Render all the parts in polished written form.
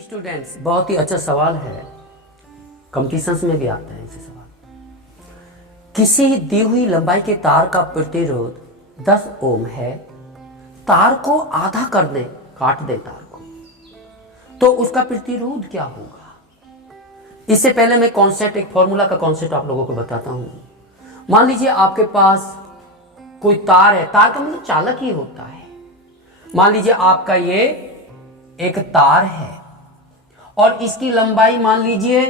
Students, बहुत ही अच्छा सवाल है, कॉम्पिटिशन्स में भी आता है ऐसे सवाल। किसी दी हुई लंबाई के तार का प्रतिरोध 10 ओम है, तार को आधा कर दे, काट दे तार को, तो उसका प्रतिरोध क्या होगा। इससे पहले मैं कॉन्सेप्ट, एक फॉर्मूला का कॉन्सेप्ट आप लोगों को बताता हूं। मान लीजिए आपके पास कोई तार है, तार का मतलब चालक ही होता है। मान लीजिए आपका ये एक तार है और इसकी लंबाई मान लीजिए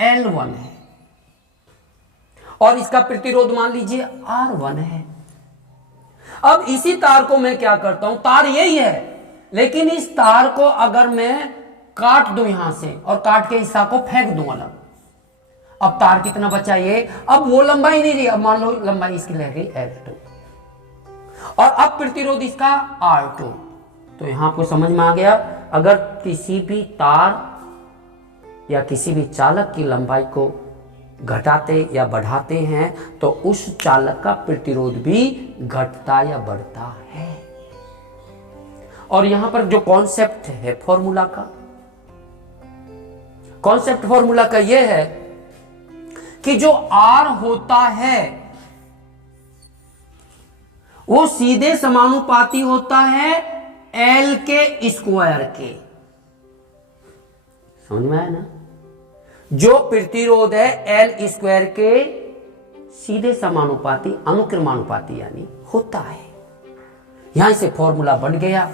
L1 है और इसका प्रतिरोध मान लीजिए R1 है। अब इसी तार को मैं क्या करता हूं, तार यही है, लेकिन इस तार को अगर मैं काट दूं यहां से और काट के हिस्सा को फेंक दूं अलग, अब तार कितना बचा ये, अब वो लंबाई नहीं रही, अब मान लो लंबाई इसकी रह गई L2 और अब प्रतिरोध इसका R2। तो यहां आपको समझ में आ गया, अगर किसी भी तार या किसी भी चालक की लंबाई को घटाते या बढ़ाते हैं तो उस चालक का प्रतिरोध भी घटता या बढ़ता है। और यहां पर जो कॉन्सेप्ट है फॉर्मूला का, कॉन्सेप्ट फॉर्मूला का यह है कि जो R होता है वो सीधे समानुपाती होता है L के स्क्वायर के। समझ में आया ना, जो प्रतिरोध है L स्क्वायर के सीधे समानुपाती, अनुक्रमानुपाती यानी होता है। यहां से फॉर्मूला बन गया,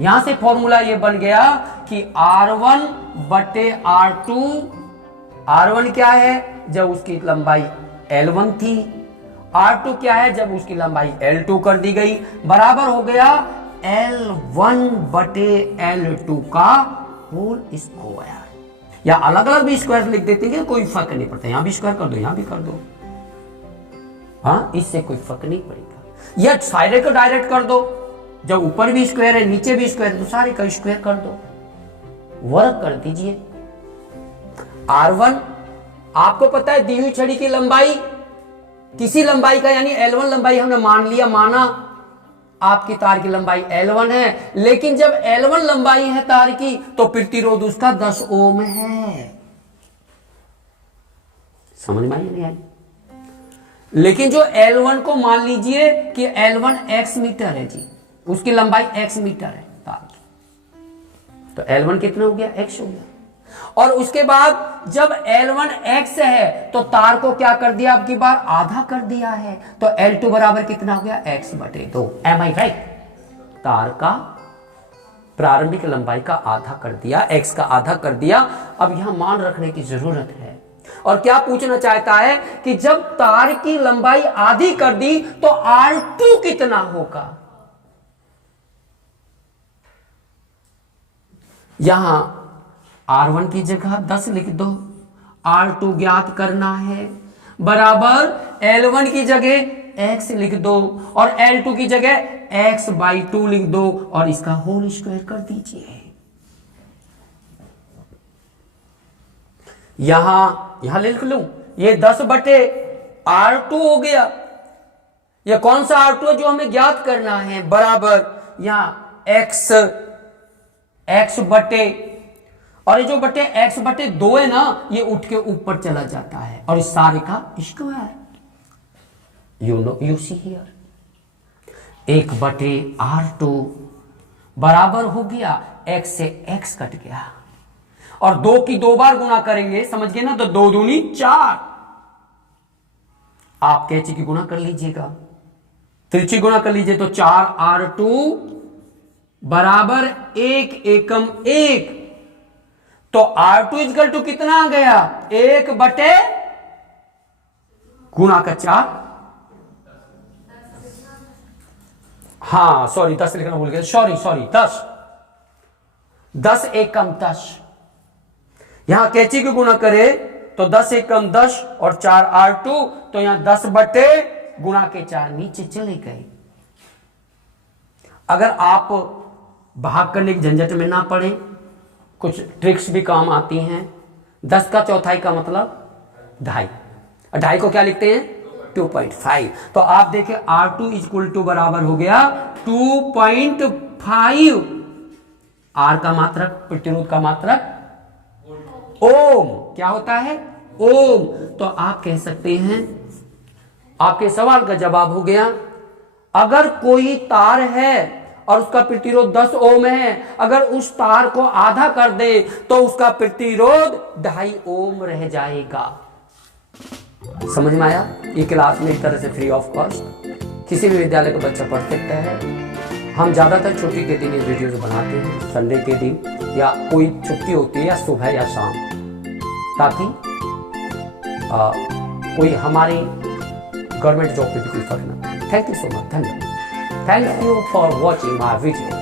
यहां से फॉर्मूला ये बन गया कि R1 बटे R2। R1 क्या है, जब उसकी लंबाई L1 थी, R2 क्या है, जब उसकी लंबाई L2 कर दी गई, बराबर हो गया L1 बटे L2 का होल स्क्वायर। या अलग अलग भी स्क्वायर लिख देते हैं, कोई फर्क नहीं पड़ता, यहां भी स्क्वायर कर दो, यहां भी कर दो, हाँ, इससे कोई फर्क नहीं पड़ेगा। या सारे को डायरेक्ट कर दो, जब ऊपर भी स्क्वायर है नीचे भी स्क्वायर है तो सारे का स्क्वायर कर दो, वर्क कर दीजिए। R1 आपको पता है दी हुई छड़ी की लंबाई, किसी लंबाई का यानी L1 लंबाई हमने मान लिया, माना आपकी तार की लंबाई L1 है, लेकिन जब L1 लंबाई है तार की तो प्रतिरोध उसका 10 ओम है। समझ में आई नहीं आई? लेकिन जो L1 को मान लीजिए कि L1 x मीटर है जी, उसकी लंबाई x मीटर है तार की, तो L1 कितना हो गया, x हो गया। और उसके बाद जब L1 x है तो तार को क्या कर दिया, अब की बार आधा कर दिया है, तो L2 बराबर कितना हो गया, x बटे 2। एम आई राइट? तार का प्रारंभिक लंबाई का आधा कर दिया, x का आधा कर दिया। अब यहां मान रखने की जरूरत है, और क्या पूछना चाहता है कि जब तार की लंबाई आधी कर दी तो R2 कितना होगा। यहां R1 की जगह 10 लिख दो, R2 ज्ञात करना है, बराबर L1 की जगह x लिख दो और L2 की जगह x बाई 2 लिख दो और इसका होल स्क्वायर कर दीजिए। यहां लिख लूं, ये 10 बटे R2 हो गया। ये कौन सा R2 है जो हमें ज्ञात करना है, बराबर यहां x बटे, और ये जो बटे x बटे 2 है ना, ये उठ के ऊपर चला जाता है और इस सारे का स्क्वायर, यू सी हियर, 1 बटे R2 बराबर हो गया x से x कट गया, और 2 की 2 बार गुणा करेंगे, समझ गए ना, तो 2 दूनी 4। आप कैची की गुणा कर लीजिएगा, तिरछी गुणा कर लीजिए, तो 4R2 बराबर 1 एकम 1, तो R2 इक्वल टू कितना आ गया, 1 बटे गुणा का 4, हाँ सॉरी 10 लिखना भूल गया, सॉरी 10 एकम 10। यहां कैची की गुणा करे तो 10 एकम 10 और 4R2, तो यहां 10 बटे गुणा के 4 नीचे चले गए। अगर आप भाग करने की झंझट में ना पड़े, कुछ ट्रिक्स भी काम आती हैं। 10 का चौथाई का मतलब 2.5, 2.5 को क्या लिखते हैं, 2.5। तो आप देखें R2 इक्वल टू बराबर हो गया 2.5 आर का मात्रक, प्रतिरोध का मात्रक ओम। क्या होता है? ओम। तो आप कह सकते हैं, आपके सवाल का जवाब हो गया, अगर कोई तार है और उसका प्रतिरोध 10 ओम है, अगर उस तार को आधा कर दे तो उसका प्रतिरोध 2.5 ओम रह जाएगा। समझ में आया? ये क्लास में इस तरह से फ्री ऑफ कॉस्ट किसी भी विद्यालय का बच्चा पढ़ सकता है। हम ज़्यादातर छुट्टी के दिन ये वीडियोज बनाते हैं, संडे के दिन या कोई छुट्टी होती है या सुबह या शाम, ताकि कोई हमारे गवर्नमेंट जॉब पे भी कोई फर्क ना पड़े। थैंक यू सो मच, धन्यवाद। Thank you for watching my video.